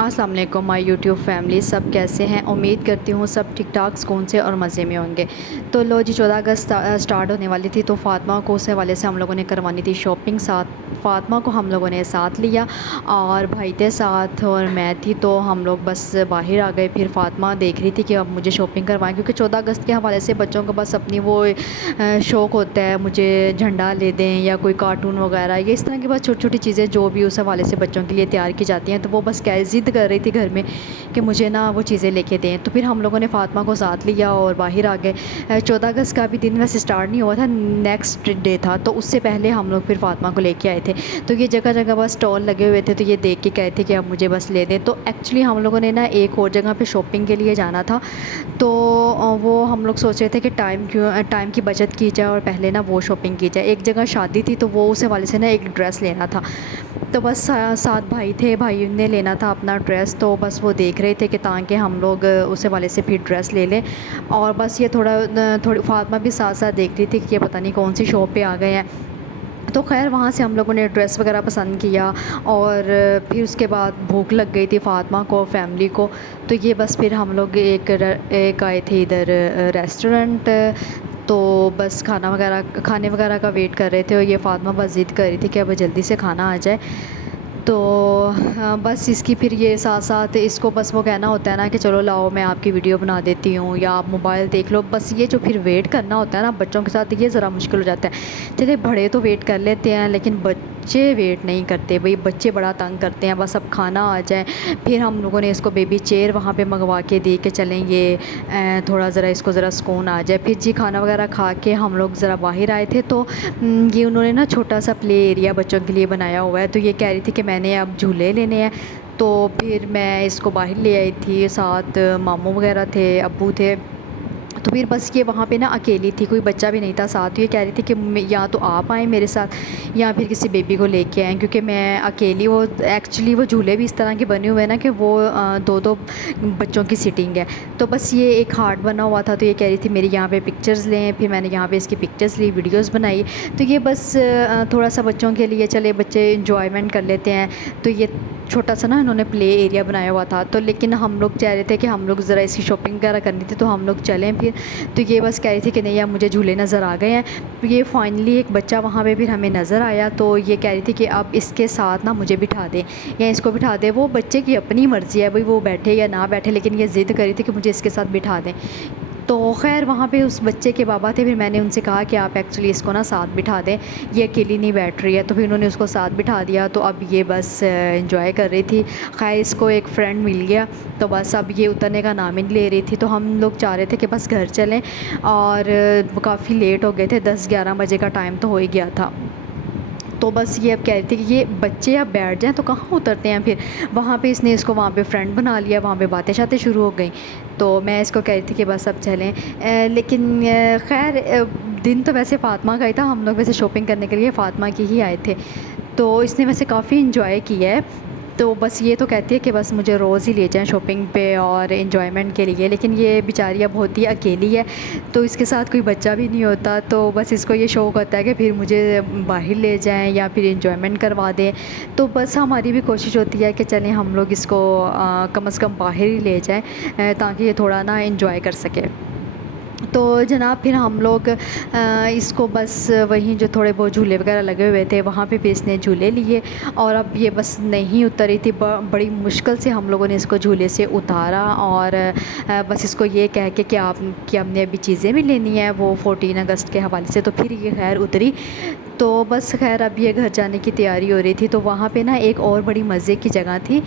السلام علیکم مائی YouTube family, سب کیسے ہیں؟ امید کرتی ہوں سب ٹھیک ٹھاک سکون سے اور مزے میں ہوں گے۔ تو لو جی 14 اگست سٹارٹ ہونے والی تھی، تو فاطمہ کو اس حوالے سے ہم لوگوں نے کروانی تھی شاپنگ۔ ساتھ فاطمہ کو ہم لوگوں نے ساتھ لیا اور بھائی تھے ساتھ اور میں تھی، تو ہم لوگ بس باہر آ گئے۔ پھر فاطمہ دیکھ رہی تھی کہ اب مجھے شاپنگ کروائیں، کیونکہ 14 اگست کے حوالے سے بچوں کو بس اپنی وہ شوق ہوتا ہے، مجھے جھنڈا لے دیں یا کوئی کارٹون وغیرہ، یہ اس طرح کی بس چھوٹی چھوٹی چیزیں جو بھی اس حوالے سے بچوں کے لیے تیار کی جاتی ہیں، تو وہ بس کیا ضد کر رہی تھی گھر میں کہ مجھے نا وہ چیزیں لے کے دیں۔ تو پھر ہم لوگوں نے فاطمہ کو ساتھ لیا اور باہر آ گئے۔ 14 اگست کا بھی دن ویسے سٹارٹ نہیں ہوا تھا، نیکسٹ ڈے تھا، تو اس سے پہلے ہم لوگ پھر فاطمہ کو لے کے آئے تھے۔ تو یہ جگہ جگہ بس اسٹال لگے ہوئے تھے، تو یہ دیکھ کے کہے تھے کہ اب مجھے بس لے دیں۔ تو ایکچولی ہم لوگوں نے نا ایک اور جگہ پہ شاپنگ کے لیے جانا تھا، تو وہ ہم لوگ سوچ رہے تھے کہ ٹائم کی بچت کی جائے اور پہلے نا وہ شاپنگ کی جائے۔ ایک جگہ شادی تھی، تو وہ اس حوالے سے نا ایک ڈریس لینا تھا، تو بس ساتھ بھائی تھے، بھائی نے لینا تھا اپنا ڈریس، تو بس وہ دیکھ رہے تھے کہ تاکہ ہم لوگ اس حوالے سے پھر ڈریس لے لیں۔ اور بس یہ تھوڑی فاطمہ بھی ساتھ ساتھ دیکھ رہی تھی کہ یہ پتہ نہیں کون سی شاپ پہ آ گئے ہیں۔ تو خیر وہاں سے ہم لوگوں نے ڈریس وغیرہ پسند کیا، اور پھر اس کے بعد بھوک لگ گئی تھی فاطمہ کو، فیملی کو، تو یہ بس پھر ہم لوگ ایک آئے تھے ادھر ریسٹورنٹ، تو بس کھانے وغیرہ کا ویٹ کر رہے تھے، اور یہ فاطمہ بس ضد کر رہی تھی کہ اب جلدی سے کھانا آ جائے۔ تو بس اس کی پھر یہ ساتھ ساتھ اس کو بس وہ کہنا ہوتا ہے نا کہ چلو لاؤ میں آپ کی ویڈیو بنا دیتی ہوں، یا آپ موبائل دیکھ لو۔ بس یہ جو پھر ویٹ کرنا ہوتا ہے نا بچوں کے ساتھ، یہ ذرا مشکل ہو جاتا ہے۔ چلے بڑے تو ویٹ کر لیتے ہیں، لیکن بچے ویٹ نہیں کرتے بھئی، بچے بڑا تنگ کرتے ہیں، بس اب کھانا آ جائے۔ پھر ہم لوگوں نے اس کو بیبی چیئر وہاں پہ منگوا کے دی کہ چلیں یہ تھوڑا ذرا اس کو ذرا سکون آ جائے۔ پھر جی کھانا وغیرہ کھا کے ہم لوگ ذرا باہر آئے تھے، تو یہ انہوں نے نا چھوٹا سا پلے ایریا بچوں کے لیے بنایا ہوا ہے، تو یہ کہہ رہی تھی کہ میں نے اب جھولے لینے ہیں، تو پھر میں اس کو باہر لے آئی تھی، ساتھ ماموں وغیرہ تھے، ابو تھے۔ تو پھر بس یہ وہاں پہ نا اکیلی تھی، کوئی بچہ بھی نہیں تھا ساتھ، یہ کہہ رہی تھی کہ یا تو آپ آئیں میرے ساتھ یا پھر کسی بیبی کو لے کے آئیں، کیونکہ میں اکیلی، وہ ایکچولی وہ جھولے بھی اس طرح کے بنے ہوئے ہیں نا کہ وہ دو بچوں کی سیٹنگ ہے۔ تو بس یہ ایک ہارٹ بنا ہوا تھا، تو یہ کہہ رہی تھی میری یہاں پہ پکچرز لیں، پھر میں نے یہاں پہ اس کی پکچرز لی، ویڈیوز بنائی۔ تو یہ بس تھوڑا سا بچوں کے لیے چلے بچے انجوائمنٹ کر لیتے ہیں، تو یہ چھوٹا سا نا انہوں نے پلے ایریا بنایا ہوا تھا۔ تو لیکن ہم لوگ چاہ رہے تھے کہ ہم لوگ ذرا اس کی شاپنگ وغیرہ کرنی تھی، تو ہم لوگ چلیں پھر۔ تو یہ بس کہہ رہی تھی کہ نہیں اب مجھے جھولے نظر آ گئے ہیں۔ یہ فائنلی ایک بچہ وہاں پہ پھر ہمیں نظر آیا، تو یہ کہہ رہی تھی کہ اب اس کے ساتھ نا مجھے بٹھا دیں یا اس کو بٹھا دیں۔ وہ بچے کی اپنی مرضی ہے بھئی، وہ بیٹھے یا نہ بیٹھے، لیکن یہ ضد کر رہی تھی کہ مجھے اس کے ساتھ بٹھا دیں۔ تو خیر وہاں پہ اس بچے کے بابا تھے، پھر میں نے ان سے کہا کہ آپ ایکچولی اس کو نا ساتھ بٹھا دیں، یہ اکیلی نہیں بیٹھ رہی ہے، تو پھر انہوں نے اس کو ساتھ بٹھا دیا۔ تو اب یہ بس انجوائے کر رہی تھی۔ خیر اس کو ایک فرینڈ مل گیا، تو بس اب یہ اترنے کا نام ہی نہیں لے رہی تھی۔ تو ہم لوگ چاہ رہے تھے کہ بس گھر چلیں، اور کافی لیٹ ہو گئے تھے، 10-11 بجے کا ٹائم تو ہو ہی گیا تھا۔ تو بس یہ اب کہہ رہی تھی کہ یہ بچے اب بیٹھ جائیں تو کہاں اترتے ہیں پھر۔ وہاں پہ اس نے اس کو وہاں پہ فرینڈ بنا لیا، وہاں پہ باتیں شاتیں شروع ہو گئیں، تو میں اس کو کہہ رہی تھی کہ بس اب چلیں۔ لیکن خیر دن تو ویسے فاطمہ کا ہی تھا، ہم لوگ ویسے شاپنگ کرنے کے لیے فاطمہ کی ہی آئے تھے، تو اس نے ویسے کافی انجوائے کیا ہے۔ تو بس یہ تو کہتی ہے کہ بس مجھے روز ہی لے جائیں شاپنگ پہ اور انجوائمنٹ کے لیے، لیکن یہ بیچاری اب ہوتی ہے اکیلی ہے، تو اس کے ساتھ کوئی بچہ بھی نہیں ہوتا، تو بس اس کو یہ شوق ہوتا ہے کہ پھر مجھے باہر لے جائیں یا پھر انجوائمنٹ کروا دیں۔ تو بس ہماری بھی کوشش ہوتی ہے کہ چلیں ہم لوگ اس کو کم از کم باہر ہی لے جائیں، تاکہ یہ تھوڑا نا انجوائے کر سکے۔ تو جناب پھر ہم لوگ اس کو بس وہیں جو تھوڑے بہت جھولے وغیرہ لگے ہوئے تھے وہاں پہ بھی اس نے جھولے لیے، اور اب یہ بس نہیں اتری تھی، بڑی مشکل سے ہم لوگوں نے اس کو جھولے سے اتارا، اور بس اس کو یہ کہہ کے کہ آپ کہ ہم نے ابھی چیزیں بھی لینی ہیں وہ 14 اگست کے حوالے سے، تو پھر یہ خیر اتری۔ تو بس خیر اب یہ گھر جانے کی تیاری ہو رہی تھی، تو وہاں پہ نا ایک اور بڑی مزے کی جگہ تھی،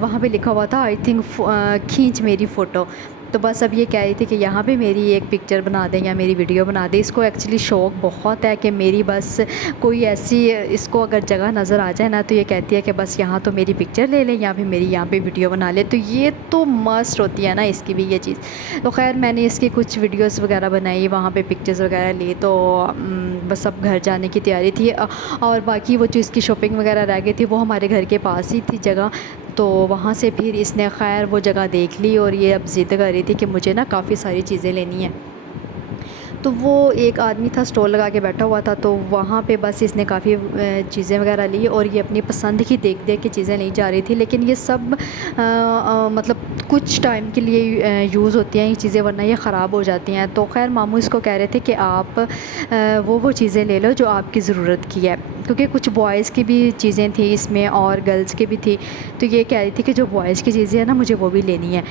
وہاں پہ لکھا ہوا تھا آئی تھنک کھینچ میری فوٹو۔ تو بس اب یہ کہہ رہی تھی کہ یہاں پہ میری ایک پکچر بنا دیں یا میری ویڈیو بنا دیں۔ اس کو ایکچولی شوق بہت ہے کہ میری بس کوئی ایسی اس کو اگر جگہ نظر آ جائے نا، تو یہ کہتی ہے کہ بس یہاں تو میری پکچر لے لیں یا پھر میری یہاں پہ ویڈیو بنا لے، تو یہ تو مسٹ ہوتی ہے نا اس کی بھی یہ چیز۔ تو خیر میں نے اس کی کچھ ویڈیوز وغیرہ بنائی، وہاں پہ پکچرز وغیرہ لی، تو بس اب گھر جانے کی تیاری تھی، اور باقی وہ جو اس کی شاپنگ وغیرہ رہ گئی تھی وہ ہمارے گھر کے پاس ہی تھی جگہ، تو وہاں سے پھر اس نے خیر وہ جگہ دیکھ لی، اور یہ اب ضد کر رہی تھی کہ مجھے نا کافی ساری چیزیں لینی ہیں۔ تو وہ ایک آدمی تھا اسٹال لگا کے بیٹھا ہوا تھا، تو وہاں پہ بس اس نے کافی چیزیں وغیرہ لی اور یہ اپنی پسند کی دیکھ دیکھ کے چیزیں نہیں جا رہی تھی، لیکن یہ سب مطلب کچھ ٹائم کے لیے یوز ہوتی ہیں یہ چیزیں، ورنہ یہ خراب ہو جاتی ہیں۔ تو خیر ماموں اس کو کہہ رہے تھے کہ آپ وہ چیزیں لے لو جو آپ کی ضرورت کی ہے، کیونکہ کچھ بوائز کی بھی چیزیں تھیں اس میں اور گرلز کی بھی تھی، تو یہ کہہ رہی تھی کہ جو بوائز کی چیزیں ہیں نا مجھے وہ بھی لینی ہے۔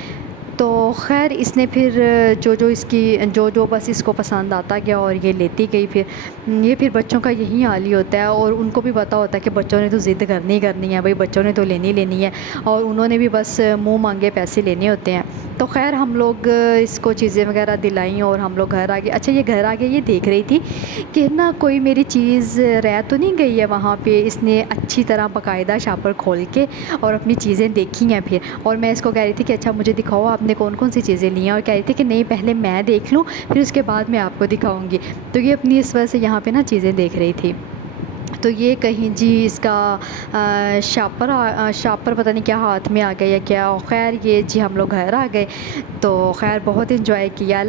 تو خیر اس نے پھر جو بس اس کو پسند آتا گیا اور یہ لیتی گئی۔ پھر بچوں کا یہی حال ہی ہوتا ہے، اور ان کو بھی پتہ ہوتا ہے کہ بچوں نے تو ضد کرنی کرنی ہے، بھائی بچوں نے تو لینی ہے، اور انہوں نے بھی بس منہ مانگے پیسے لینے ہوتے ہیں۔ تو خیر ہم لوگ اس کو چیزیں وغیرہ دلائیں اور ہم لوگ گھر آ گئے۔ اچھا یہ گھر آ گئے، یہ دیکھ رہی تھی کہ نا کوئی میری چیز رہ تو نہیں گئی ہے وہاں پہ۔ اس نے اچھی طرح باقاعدہ شاپر کھول کے اور اپنی چیزیں دیکھی ہیں پھر، اور میں اس کو کہہ رہی تھی کہ اچھا مجھے دکھاؤ آپ نے کون کون سی چیزیں لی ہیں، اور کہہ رہی تھی کہ نہیں پہلے میں دیکھ لوں پھر اس کے بعد میں آپ کو دکھاؤں گی۔ تو یہ اپنی اس وجہ سے یہاں پہ نا چیزیں دیکھ رہی تھی۔ تو یہ کہیں جی اس کا شاپر پتہ نہیں کیا ہاتھ میں آ گیا یا کیا، خیر یہ جی ہم لوگ گھر آ گئے، تو خیر بہت انجوائے کیا۔